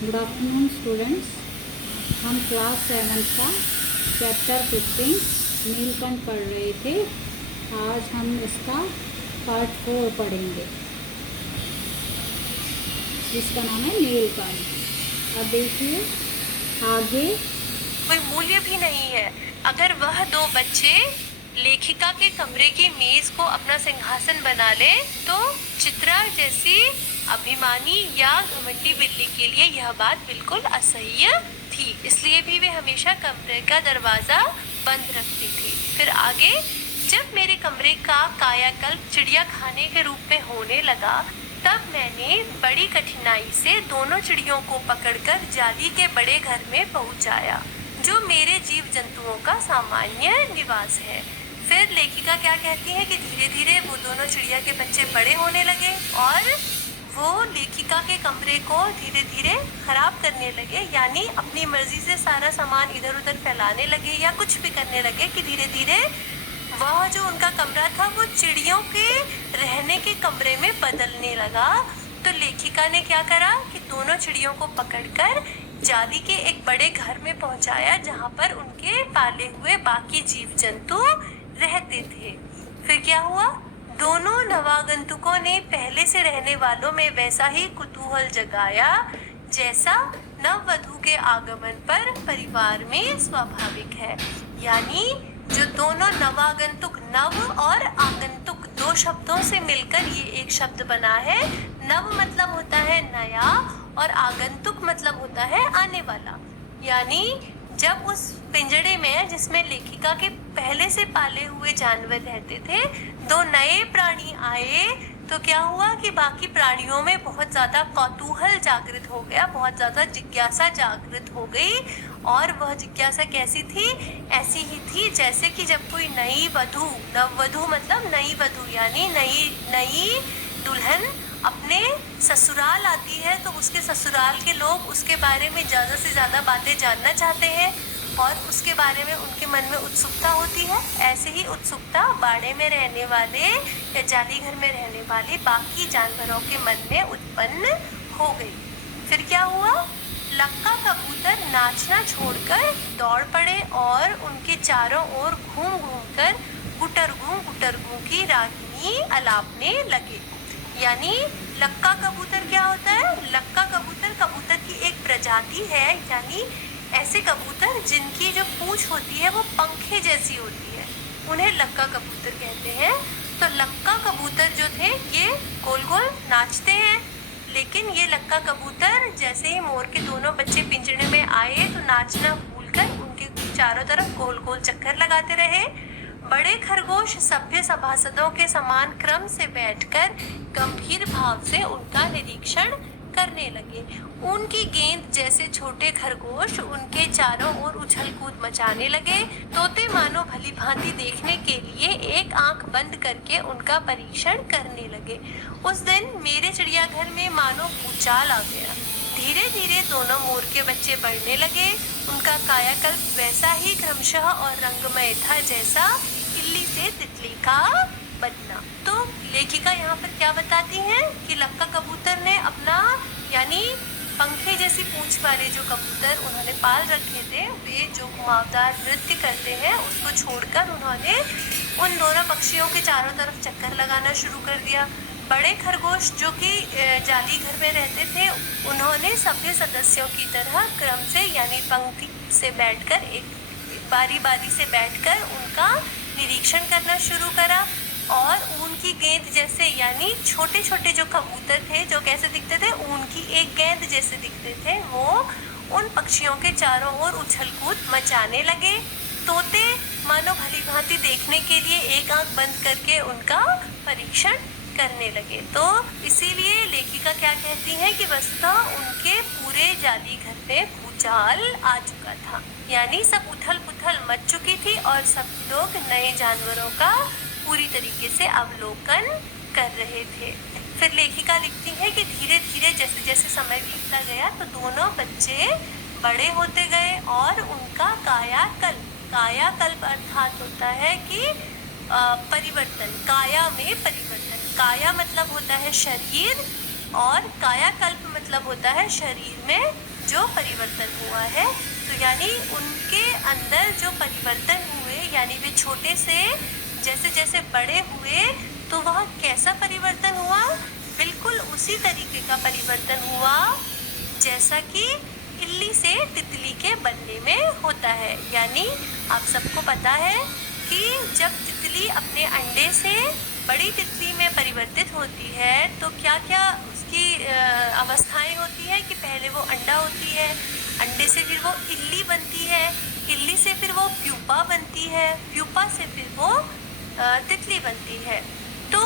Good afternoon students. हम class 7 का chapter 15 Neelkanth पढ़ रहे थे। आज हम इसका पार्ट 4 पढ़ेंगे जिसका नाम है नीलकंठ। अब देखिए आगे। कोई मूल्य भी नहीं है। अगर वह दो बच्चे लेखिका के कमरे की मेज को अपना सिंहासन बना ले तो चित्रा जैसी अभिमानी या घमंडी बिल्ली के लिए यह बात बिल्कुल असह्य थी। इसलिए भी वे हमेशा कमरे का दरवाजा बंद रखती थी। फिर आगे, जब मेरे कमरे का कायाकल्प चिड़िया खाने के रूप में होने लगा तब मैंने बड़ी कठिनाई से दोनों चिड़ियों को पकड़कर जाली के बड़े घर में पहुंचाया, जो मेरे जीव जंतुओं का सामान्य निवास है। फिर लेखिका क्या कहती है कि धीरे धीरे वो दोनों चिड़िया के बच्चे बड़े होने लगे और वो लेखिका के कमरे को धीरे धीरे खराब करने लगे, यानी अपनी मर्जी से सारा सामान इधर उधर फैलाने लगे या कुछ भी करने लगे कि धीरे धीरे वह जो उनका कमरा था वो चिड़ियों के रहने के कमरे में बदलने लगा। तो लेखिका ने क्या करा कि दोनों चिड़ियों को पकड़कर जाली के एक बड़े घर में पहुंचाया जहां पर उनके पाले हुए बाकी जीव जंतु रहते थे। फिर क्या हुआ, दोनों नवागंतुकों ने पहले से रहने वालों में वैसा ही कुतूहल जगाया जैसा नववधू के आगमन पर परिवार में स्वाभाविक है। यानी जो दोनों नवागंतुक, नव और आगंतुक दो शब्दों से मिलकर ये एक शब्द बना है। नव मतलब होता है नया और आगंतुक मतलब होता है आने वाला। यानी जब उस पिंजड़े में जिसमें लेखिका के पहले से पाले हुए जानवर रहते थे, दो नए प्राणी आए तो क्या हुआ कि बाकी प्राणियों में बहुत ज्यादा कौतूहल जागृत हो गया, बहुत ज्यादा जिज्ञासा जागृत हो गई। और वह जिज्ञासा कैसी थी? ऐसी ही थी जैसे कि जब कोई नई वधू, नववधू मतलब नई वधू यानी नई दुल्हन अपने ससुराल आती है तो उसके ससुराल के लोग उसके बारे में ज्यादा से ज्यादा बातें जानना चाहते हैं और उसके बारे में उनके मन में उत्सुकता होती है। ऐसे ही उत्सुकता बाड़े में रहने वाले या जाली घर में रहने वाले बाकी जानवरों के मन में उत्पन्न हो गई। फिर क्या हुआ, लक्का कबूतर नाचना छोड़कर दौड़ पड़े और उनके चारों ओर घूम घूम कर गुटरगू की रागिनी अलापने लगे। यानी लक्का कबूतर क्या होता है? लक्का कबूतर कबूतर की एक प्रजाति है, यानी ऐसे कबूतर जिनकी जो पूंछ होती है वो पंखे जैसी होती है, उन्हें लक्का कबूतर कहते हैं। तो लक्का कबूतर जो थे ये गोल गोल नाचते हैं, लेकिन ये लक्का कबूतर जैसे ही मोर के दोनों बच्चे पिंजरे में आए तो नाचना भूलकर उनके चारों तरफ गोल गोल चक्कर लगाते रहे। बड़े खरगोश सभ्य सभासदों के समान क्रम से बैठकर गंभीर भाव से उनका निरीक्षण करने लगे। उनकी गेंद जैसे छोटे खरगोश उनके चारों ओर उछल कूद मचाने लगे। तोते मानो भली भांति देखने के लिए एक आंख बंद करके उनका परीक्षण करने लगे। उस दिन मेरे चिड़ियाघर में मानो भूचाल आ गया। धीरे धीरे दोनों मोर के बच्चे बढ़ने लगे। उनका कायाकल्प वैसा ही क्रमशः और रंगमय था जैसा इल्ली से तितली का बनना। तो लेखिका यहाँ पर क्या बताती हैं कि लक्का कबूतर ने अपना, यानी पंखे जैसी पूंछ वाले जो कबूतर उन्होंने पाल रखे थे, वे जो घुमावदार नृत्य करते हैं उसको छोड़कर उन्होंने उन दोनों पक्षियों के चारों तरफ चक्कर लगाना शुरू कर दिया। बड़े खरगोश जो कि जाली घर में रहते थे, उन्होंने सभ्य सदस्यों की तरह क्रम से यानी पंक्ति से बैठकर एक बारी बारी से बैठकर उनका निरीक्षण करना शुरू करा। और ऊन की गेंद जैसे, यानी छोटे छोटे जो कबूतर थे जो कैसे दिखते थे, ऊन की एक गेंद जैसे दिखते थे, वो उन पक्षियों के चारों ओर उछल कूद मचाने लगे। तोते मानो भली भांति देखने के लिए एक आंख बंद करके उनका परीक्षण करने लगे। तो इसीलिए लेखिका क्या कहती है कि वस्तुतः उनके पूरे जाली घर में भूचाल आ चुका था, यानी सब उथल पुथल मच चुकी थी और सब लोग नए जानवरों का पूरी तरीके से अवलोकन कर रहे थे। फिर लेखिका लिखती है कि धीरे धीरे जैसे जैसे समय बीतता गया तो दोनों बच्चे बड़े होते गए और उनका कायाकल्प अर्थात होता है कि परिवर्तन, काया में परिवर्तन। काया मतलब होता है शरीर और कायाकल्प मतलब मतलब होता है शरीर में जो परिवर्तन हुआ है। तो यानी उनके अंदर जो परिवर्तन हुए, यानी वे छोटे से जैसे जैसे बड़े हुए, तो वह कैसा परिवर्तन हुआ? बिल्कुल उसी तरीके का परिवर्तन हुआ जैसा कि इल्ली से तितली के बनने में होता है। यानी आप सबको पता है कि जब तितली अपने अंडे से बड़ी तितली में परिवर्तित होती है तो क्या क्या उसकी अवस्थाएं होती है कि पहले वो अंडा होती है, अंडे से फिर वो इल्ली बनती है, इल्ली से फिर वो प्यूपा बनती है, प्यूपा से फिर वो तितली बनती है। तो